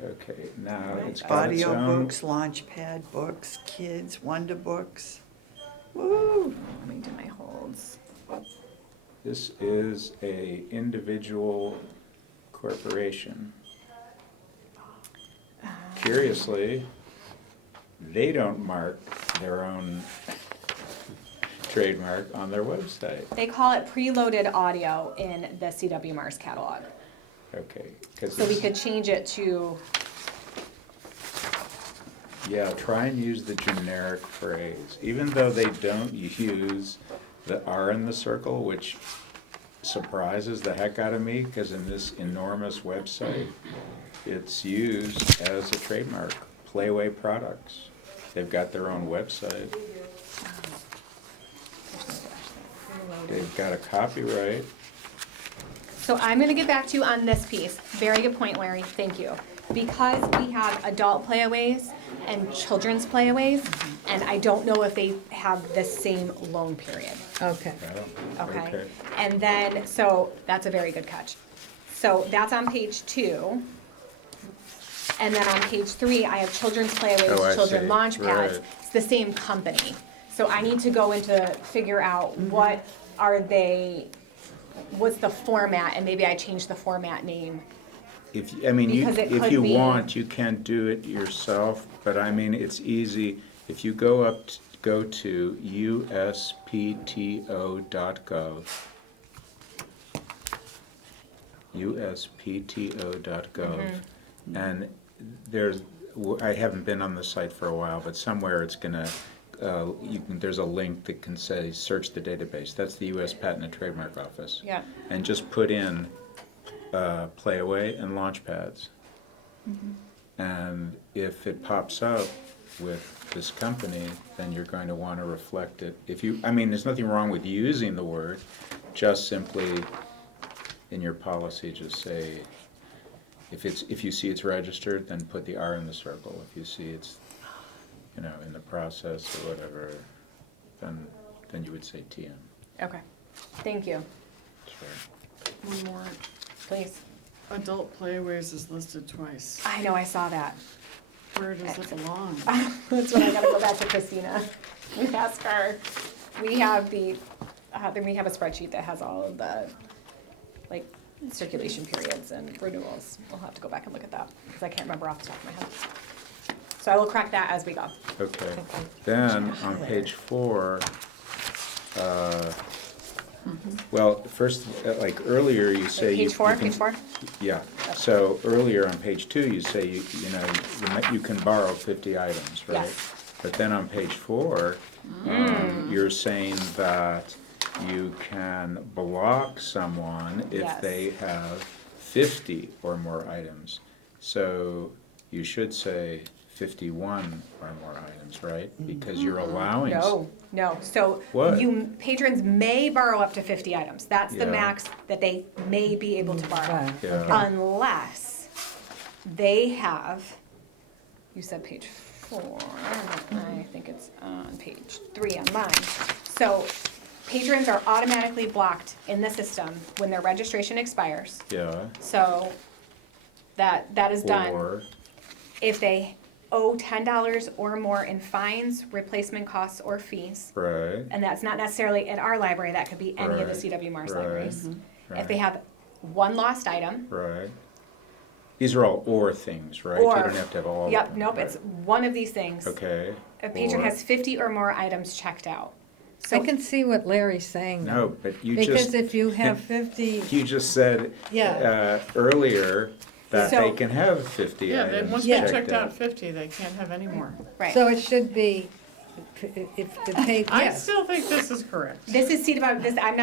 Okay, now it's got its Audio own. books, Launchpad books, kids, Wonder Books. Woo! Let me do my holds. This is a individual corporation. Curiously, they don't mark their own trademark on their website. They call it preloaded audio in the CW Mars catalog. Okay, because So we could change it to, yeah, try and use the generic phrase, even though they don't use the R in the circle, which surprises the heck out of me, because in this enormous website, it's used as a trademark, Playway Products. They've got their own website, they've got a copyright. so I'm gonna get back to you on this piece. Very good point, Larry, thank you. Because we have adult playaways and children's playaways, and I don't know if they have the same loan period. Okay. Oh, Okay, and then, so, that's a very good catch. So that's on page 2. And then on page 3, I have children's Oh, I playaways, children see. launch pads. Right. It's the same company. So I need to go into, figure out what are they, what's the format, and maybe I change the format name. If, I mean, you, Because it if could you be- want, you can do it yourself, but I mean, it's easy. If you go go to uspto.gov, uspto.gov, and there's, I haven't been on the site for a while, but somewhere it's gonna, there's a link that can say, search the database. That's the US Patent and Trademark Office. Yeah. And just put in Playaway and Launchpads. And if it pops up with this company, then you're going to want to reflect it. If you, I mean, there's nothing wrong with using the word, just simply in your policy, just say, if you see it's registered, then put the R in the circle. If you see it's, you know, in the process or whatever, then you would say TM. Okay, thank you. Sure. One more. Please. Adult playaways is listed twice. I know, I saw that. Where does it belong? That's when I gotta go back to Christina. We asked her, we have then we have a spreadsheet that has all of the, like, circulation periods and renewals. We'll have to go back and look at that, because I can't remember off the top of my head. So I will crack that as we go. Okay, then on page 4, well, first, like earlier you say. Page 4, page 4? Yeah, so earlier on page 2, you say, you can borrow 50 items, right? Yes. But then on page 4, you're saying that you can block someone if Yes. they have 50 or more items. So you should say 51 or more items, right? Because you're allowing. No, so What? patrons may borrow up to 50 items. That's the Yeah. max that they may be able to borrow. Right, Yeah. okay. Unless they have, you said page 4, I think it's on page 3 on mine. So patrons are automatically blocked in the system when their registration expires. Yeah. So that is done Or, if they owe $10 or more in fines, replacement costs, or fees. right, And that's not necessarily at our library, that could be any of the Right, CW Mars right, libraries. right. If they have one lost item, right, These are all or things, right? You Or- don't have to have all of them. Yep, nope, right? it's one of these things. Okay. A patron or- has 50 or more items checked out. I So can see what Larry's saying No, though. but you Because just, if you have 50, you just said Yeah. earlier that they So- can have 50 Yeah, then items once they Yeah. checked out 50, they can't have any more. right. so it should be, if the page, I yes. still think this is correct. This is CW, this, I'm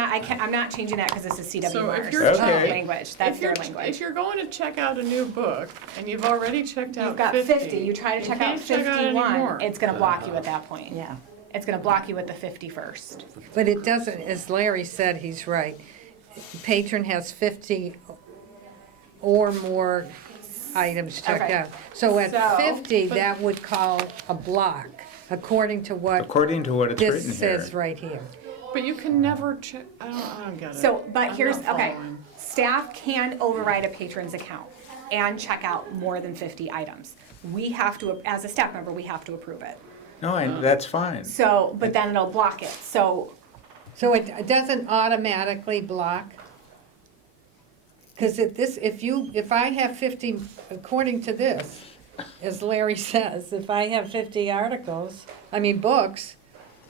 not changing that because this is CW So if Mars. you're Okay. Language, that's If their you're, language. if you're going to check out a new book and you've already checked out You've got 50, you try to you check out can't check out any 51, more. it's gonna block you at that point. Yeah. It's gonna block you at the 50 first. But it doesn't, as Larry said, he's right. Patron has 50 or more items checked Okay. out. So at So- 50, but- that would call a block, according to what According to what it's this written here. says right here. But you can never check, I don't get it. So, but I'm here's, not okay, following. staff can override a patron's account and check out more than 50 items. We have to, as a staff member, we have to approve it. No, that's fine. So, but then it'll block it, so, So it doesn't automatically block? Because if I have 50, according to this, as Larry says, if I have 50 books,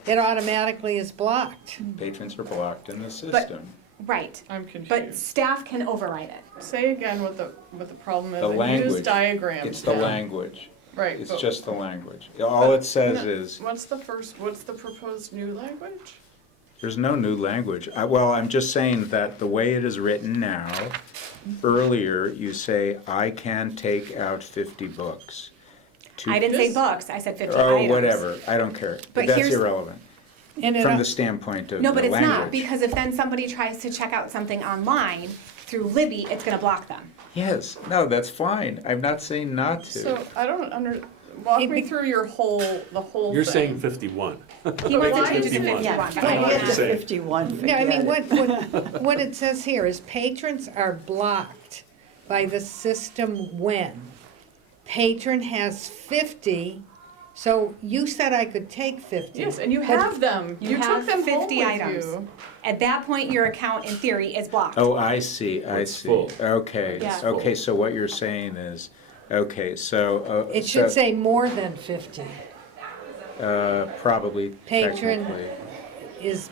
it automatically is blocked. Patrons are blocked in the system. right. I'm But confused. staff can override it. Say again what the problem is. The and language. Use diagrams. It's the now. language. Right. It's but- just the language. All it says No, is, what's the proposed new language? there's no new language. Well, I'm just saying that the way it is written now, earlier you say, I can take out 50 books. To- I didn't say This- books, I said 50 items. Oh, whatever, I don't care. But But that's here's- irrelevant, And from it, the standpoint of the No, but language. it's not, because if then somebody tries to check out something online through Libby, it's gonna block them. Yes, no, that's fine. I'm not saying not to. So I don't walk It me be- through the whole You're thing. saying 51. He wants Why to change it is to it- 51. Yeah, but I when you wanna- get to Say. 51, no, forget I mean, it. what it says here is patrons are blocked by the system when patron has 50, so you said I could take 50. Yes, and you but- have them. You You have took them 50 home with items. you. At that point, your account in theory is blocked. Oh, I see, I It's see. full. Okay, Yeah. okay, so what you're saying is, okay, so. It should say more than 50 Probably Patron. technically. is,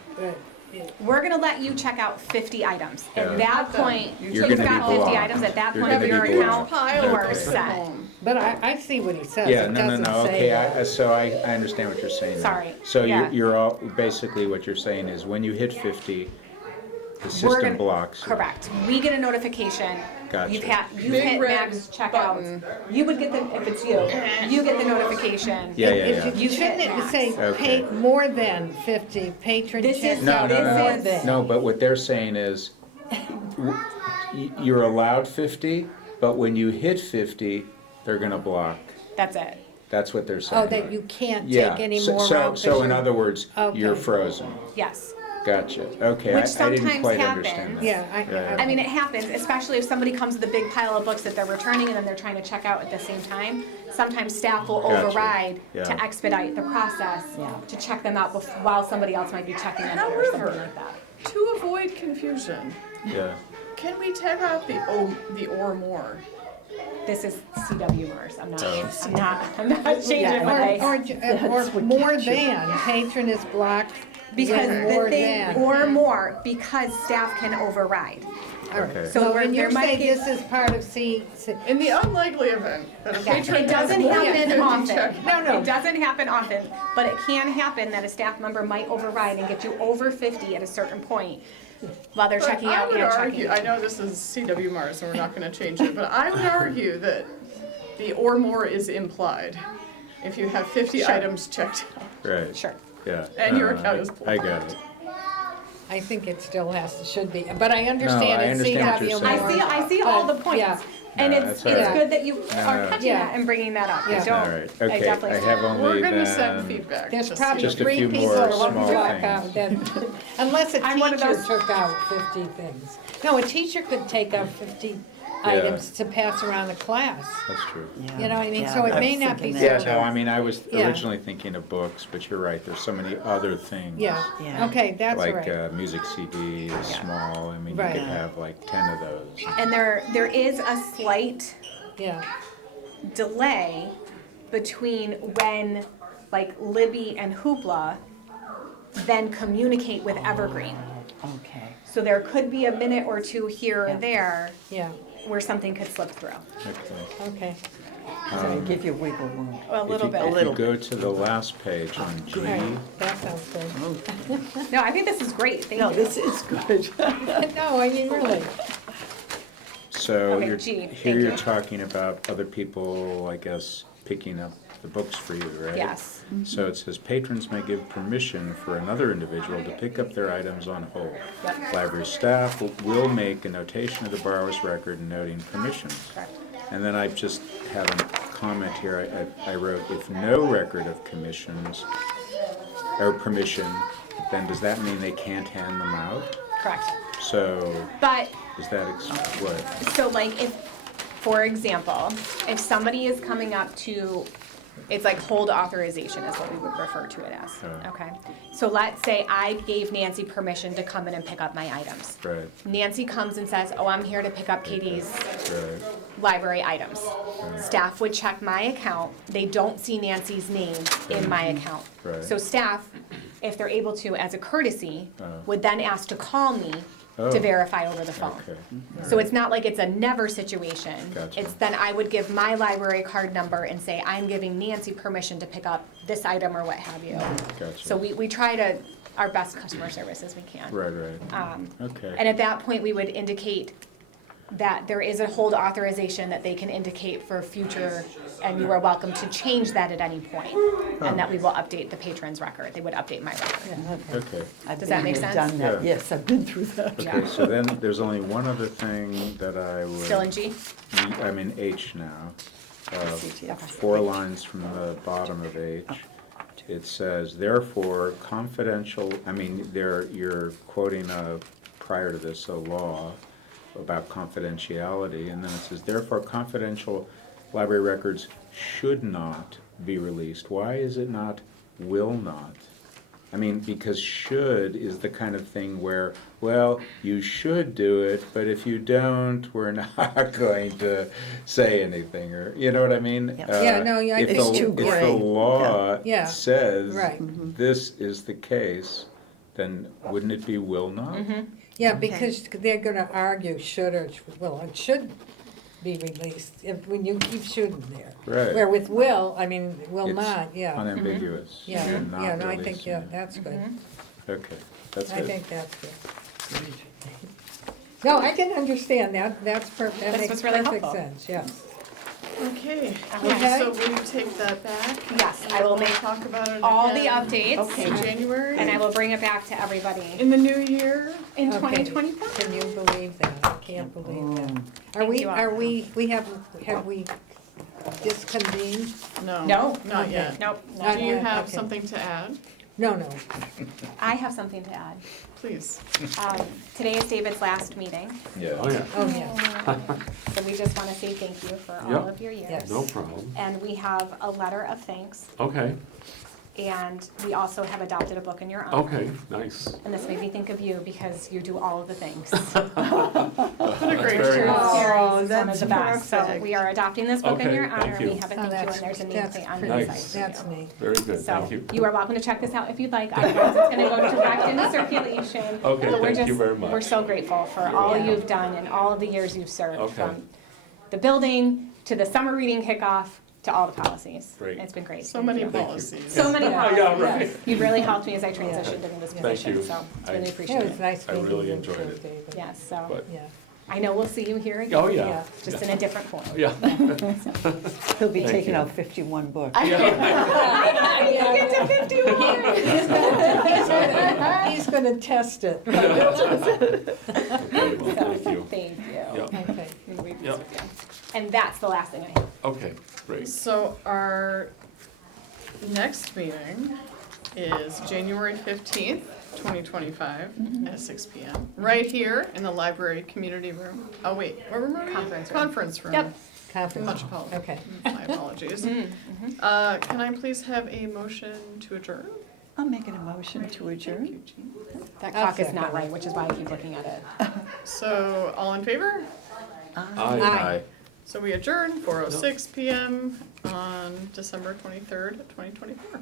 We're gonna let you check out 50 items. Yeah. At that point, You're you've gonna be got 50 blocked. items, at that You're point, gonna your be account, blocked. Pile you of are books at set. home. but I see what he says. Yeah, It no, no, doesn't no, say okay, that. so I understand what you're saying. now. Sorry, So yeah. you're all, basically what you're saying is when you hit 50, the We're system gonna- blocks. you. Correct. We get a notification. Gotcha. You've Big hit red max checkout. button. You would get the, if it's you get the notification. Yeah, yeah, If yeah. you You shouldn't hit it max. say Okay. more than 50 patron This is- checks No, out no, this more is- than. No, but what they're saying is, you're allowed 50, but when you hit 50, they're gonna block. That's it. That's what they're saying. Oh, that you can't Yeah, take any so- more so- out? 'cause So in you're- other words, you're Okay. frozen. Yes. Gotcha, okay, Which I didn't sometimes quite happens. understand that. Yeah, I mean, it happens, especially if somebody comes with a big pile of books that they're returning and then they're trying to check out at the same time. Sometimes staff will Gotcha. override Yeah. to expedite the process, Yeah. to check them out while somebody else might be checking them out or something However, like that. to avoid confusion, Yeah, can we take out the or more? This is CW Mars. I'm Oh. not changing what I. Or more than, patron is blocked Because when the more thing, than. or more, because staff can override. okay. So So where when there you're might saying be. this is part of In the unlikely event that a Yeah, patron it has doesn't more than happen 50 often. check- No. It doesn't happen often, but it can happen that a staff member might override and get you over 50 at a certain point while they're But checking I out would and argue, checking. I know this is CW Mars, so we're not gonna change it, but I would argue that the or more is implied if you have 50 Sure. items checked out. Right, Sure. yeah. And your No, account is I got it. I think it still should be, but I understand I it's understand what you're CW saying. more. I see all the But, points. yeah. And No, it's that's all right. good that you are No. catching Yeah. that and bringing that up. I Yeah. don't, All right, I okay, definitely. I have We're only gonna send then, feedback. There's to probably Just a three few people more that want small to block things. out, that- unless a I'm one of teacher those- took out 50 things. No, a teacher could take out 50 items to pass around the class. that's true. You know what I mean? Yeah, So it I may was not be thinking Yeah, that. no, I mean, I was Yeah. originally thinking of books, but you're right, there's so many other things. Yeah, Yeah. okay, that's Like right. music CD is small, I mean, you Right. could have like 10 of those. And there is a slight Yeah, delay between when like Libby and Hoopla then communicate with Evergreen. Okay. So there could be a minute or two here or there yeah, where something could slip through. Okay. okay. So give you wiggle room. A little bit. If you go to the last page on G, All right, that sounds good. No, I think this is great. Thank No, you. this is good. No, I mean, really, so Okay, you're, G, here thank you're you. talking about other people, I guess, picking up the books for you, right? Yes. So it says patrons may give permission for another individual to pick up their items on hold. Yep. Library staff will make a notation of the borrower's record noting permissions. Correct. And then I just have a comment here, I wrote, if no record of commissions or permission, then does that mean they can't hand them out? Correct. So, But is that, what? so like if, for example, if somebody is coming up to, it's like hold authorization is what we would refer to it as, Right. okay? So let's say I gave Nancy permission to come in and pick up my items. Right, Nancy comes and says, oh, I'm here to pick up Katie's right, library items. Staff would check my account, they don't see Nancy's name in my account. Right. So staff, if they're able to, as a courtesy, Oh. would then ask to call me Oh. to verify over the phone. okay. So it's not like it's a never situation. Gotcha. It's then I would give my library card number and say, I'm giving Nancy permission to pick up this item or what have you. Gotcha. So we try to, our best customer service as we can. Right, right, okay. And at that point, we would indicate that there is a hold authorization that they can indicate for future, and you are welcome to change that at any point. And that we will update the patron's record. They would update my record. Yeah, okay. Okay, I've Does been that make there, sense? Done that, Yeah. yes, I've been through that. Yeah. okay, so then there's only one other thing that I would. Still in G? I'm in H now. CTF. 4 lines from the bottom of H. It says, therefore, confidential, I mean, you're quoting prior to this, a law about confidentiality, and then it says, therefore, confidential library records should not be released. Why is it not will not? I mean, because should is the kind of thing where, well, you should do it, but if you don't, we're not going to say anything, or, you know what I mean? Yeah. Yeah, no, yeah, I If think the- it's too If the gray. law Yeah. says Right. this is the case, then wouldn't it be will not? yeah, because they're gonna argue should or, well, it should be released, if, when you keep shooting there. Right. Where with will, I mean, will It's not, yeah, Unambiguous. yeah, You're not yeah, no, I think, releasing yeah, it. that's good. Okay, that's I good. think that's good. No, I can understand that, that's perfect, that This makes was really perfect helpful. sense, yes. Okay, Okay. so will you take that back? Yes, I will We'll make talk about it all the again updates. Okay. in January, And I will bring it back to everybody in the new year. in Okay. 2024. Can you believe that? I can't believe that. Are Thank you all. we have we disconvened? No. No. Not Okay. yet. Nope. Not Do you yet, have okay. something to add? No, no. I have something to add. Please. Today is David's last meeting, Yeah. Oh, yeah, Oh, yeah. so we just want to say thank you for all Yep. of your years. Yes. no problem. And we have a letter of thanks, Okay, and we also have adopted a book in your honor. okay, nice. And this made me think of you because you do all of the things. What a great very choice. nice. Oh, Is one of the that's best. So perfect. we are adopting this book in Okay, your thank honor, and we you. have a Oh, thank you, that's- and there's a that's nameplate on the pretty- inside. Nice. for That's you. me. Very good, So thank you. you are welcome to check this out if you'd like. Otherwise, it's gonna go direct into circulation. Okay, But we're thank you just- very much. We're so grateful for all welcome. you've done and all of the years you've served, Okay. from the building to the summer reading kickoff to all the policies. Great. It's been great. So Thank many you. policies. So many Yeah. policies. Yeah, right. You've really helped me as I transitioned into this Thank position, you. so it's I- really It appreciated. was nice I meeting really you enjoyed too, it. David. Yes, so But, Yeah. I know we'll see you here again. oh, yeah. Just in a different form. Yeah. He'll be Thank taking you. out 51 books. I get to 51. He's gonna test it. Okay, well, thank you. Thank you. Yeah, Okay. And we- Yep. And that's the last thing I have. okay, great. So our next meeting is January 15th, 2025, at 6 PM. Right here in the library community room. Oh, wait, what room are we in? Conference room. Conference room. Yep. Conference. Much apologies. Okay. My apologies. Can I please have a motion to adjourn? I'll make an emotion to Thank adjourn. you, Jean. That I'll clock is second not it. right, which is why I keep looking at it. So, all in favor? Aye. Aye. So we adjourn 4:06 PM on December 23rd, 2024.